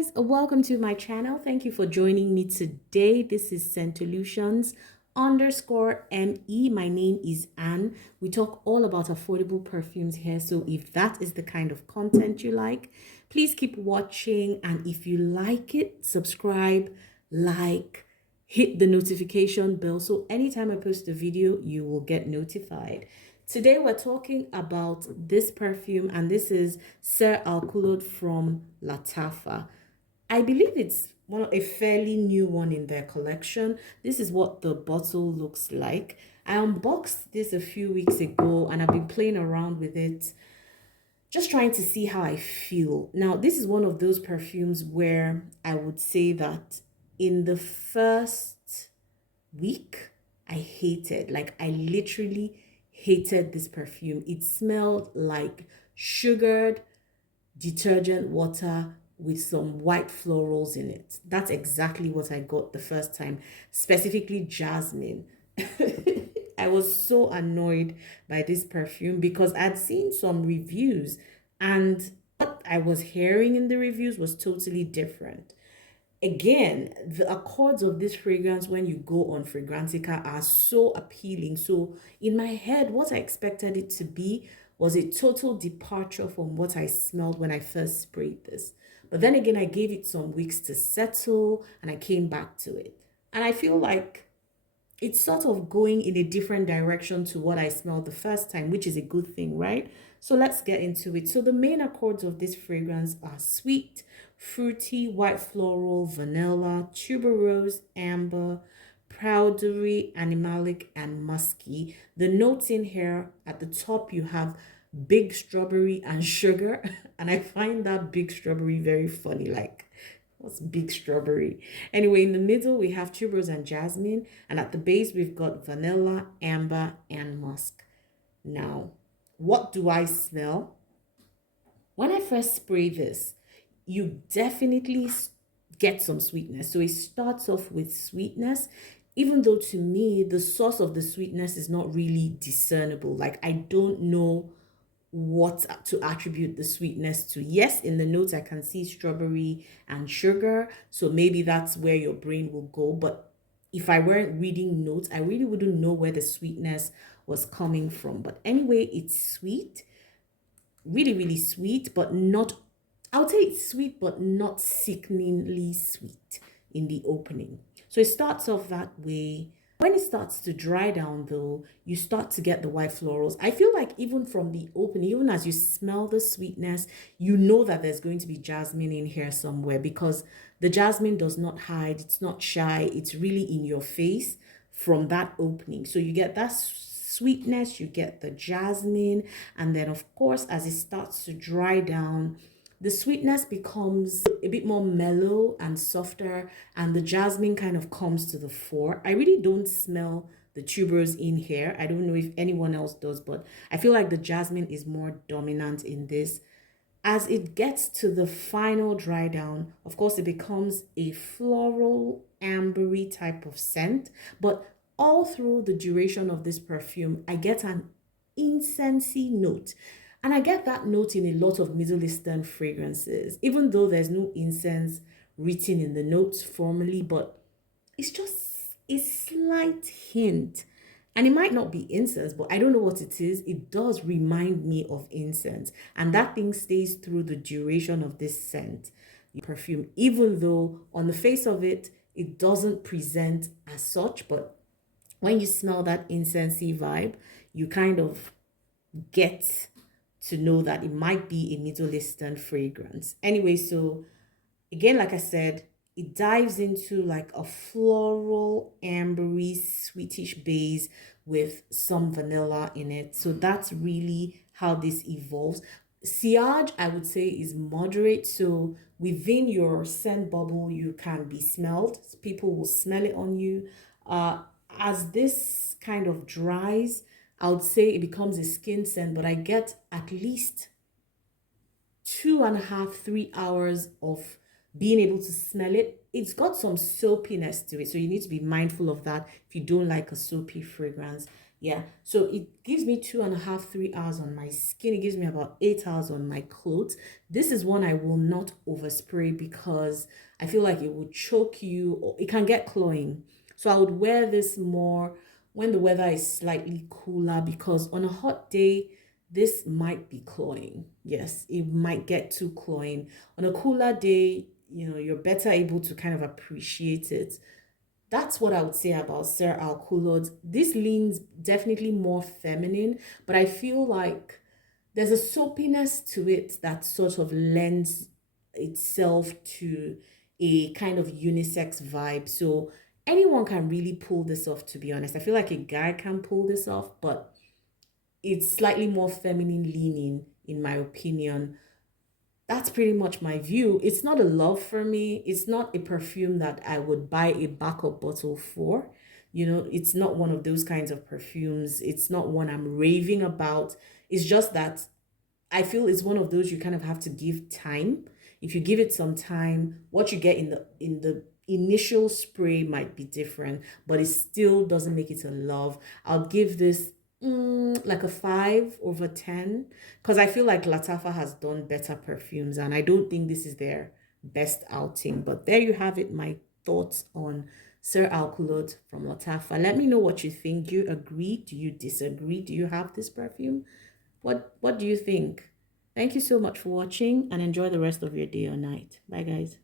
guys, welcome to my channel. Thank you for joining me today. This is Scentolutions underscore ME. My name is Anne. We talk all about affordable perfumes here. So if that is the kind of content you like, please keep watching. And if you like it, subscribe, like, hit the notification bell. So anytime I post a video, you will get notified. Today we're talking about this perfume, and this is Ser al Khulood from Lattafa. I believe it's a fairly new one in their collection. This is what the bottle looks like. I unboxed this a few weeks ago and I've been playing around with it, just trying to see how I feel. Now, this is one of those perfumes where I would say that in the first week, I hated, like I literally hated this perfume. It smelled like sugared detergent water with some white florals in it. That's exactly what I got the first time, specifically jasmine. I was so annoyed by this perfume because I'd seen some reviews and what I was hearing in the reviews was totally different. Again, the accords of this fragrance when you go on Fragrantica are so appealing. So in my head, what I expected it to be was a total departure from what I smelled when I first sprayed this. But then again, I gave it some weeks to settle and I came back to it. And I feel like it's sort of going in a different direction to what I smelled the first time, which is a good thing, right? So let's get into it. So the main accords of this fragrance are sweet, fruity, white floral, vanilla, tuberose, amber, powdery, animalic, and musky. The notes in here at the top, you have big strawberry and sugar. And I find that big strawberry very funny. Like, what's big strawberry? Anyway, in the middle, we have tuberose and jasmine. And at the base, we've got vanilla, amber, and musk. Now, what do I smell? When I first spray this, you definitely get some sweetness. So it starts off with sweetness, even though to me, the source of the sweetness is not really discernible. Like, I don't know what to attribute the sweetness to. Yes, in the notes I can see strawberry and sugar, so maybe that's where your brain will go. But if I weren't reading notes, I really wouldn't know where the sweetness was coming from. But anyway, it's sweet, really, really sweet, but not, I would say it's sweet, but not sickeningly sweet in the opening. So it starts off that way. When it starts to dry down though, you start to get the white florals. I feel like even from the opening, even as you smell the sweetness, you know that there's going to be jasmine in here somewhere because the jasmine does not hide. It's not shy. It's really in your face from that opening. So you get that sweetness, you get the jasmine, and then of course, as it starts to dry down, the sweetness becomes a bit more mellow and softer, and the jasmine kind of comes to the fore. I really don't smell the tuberose in here. I don't know if anyone else does, but I feel like the jasmine is more dominant in this. As it gets to the final dry down, of course, it becomes a floral, ambery type of scent, but all through the duration of this perfume, I get an incensey note. And I get that note in a lot of Middle Eastern fragrances, even though there's no incense written in the notes formally, but it's just a slight hint. And it might not be incense, but I don't know what it is. It does remind me of incense. And that thing stays through the duration of this scent, perfume, even though on the face of it, it doesn't present as such. But when you smell that incensey vibe, you kind of get to know that it might be a Middle Eastern fragrance. Anyway, so again, like I said, it dives into like a floral, ambery, sweetish base with some vanilla in it. So that's really how this evolves. Sillage, I would say, is moderate. So within your scent bubble, you can be smelled. People will smell it on you. As this kind of dries, I would say it becomes a skin scent, but I get at least 2.5, 3 hours of being able to smell it. It's got some soapiness to it, so you need to be mindful of that if you don't like a soapy fragrance. Yeah, so it gives me 2.5, 3 hours on my skin. It gives me about 8 hours on my clothes. This is one I will not overspray because I feel like it would choke you or it can get cloying. So I would wear this more when the weather is slightly cooler because on a hot day, this might be cloying. Yes, it might get too cloying. On a cooler day, you're better able to kind of appreciate it. That's what I would say about Ser al Khulood. This leans definitely more feminine, but I feel like there's a soapiness to it that sort of lends itself to a kind of unisex vibe. So anyone can really pull this off, to be honest. I feel like a guy can pull this off, but it's slightly more feminine leaning, in my opinion. That's pretty much my view. It's not a love for me. It's not a perfume that I would buy a backup bottle for. It's not one of those kinds of perfumes. It's not one I'm raving about. It's just that I feel it's one of those you kind of have to give time. If you give it some time, what you get in the initial spray might be different, but it still doesn't make it a love. I'll give this like a 5/10 because I feel like Lattafa has done better perfumes, and I don't think this is their best outing. But there you have it, my thoughts on Ser al Khulood from Lattafa. Let me know what you think. Do you agree? Do you disagree? Do you have this perfume? What do you think? Thank you so much for watching and enjoy the rest of your day or night. Bye guys.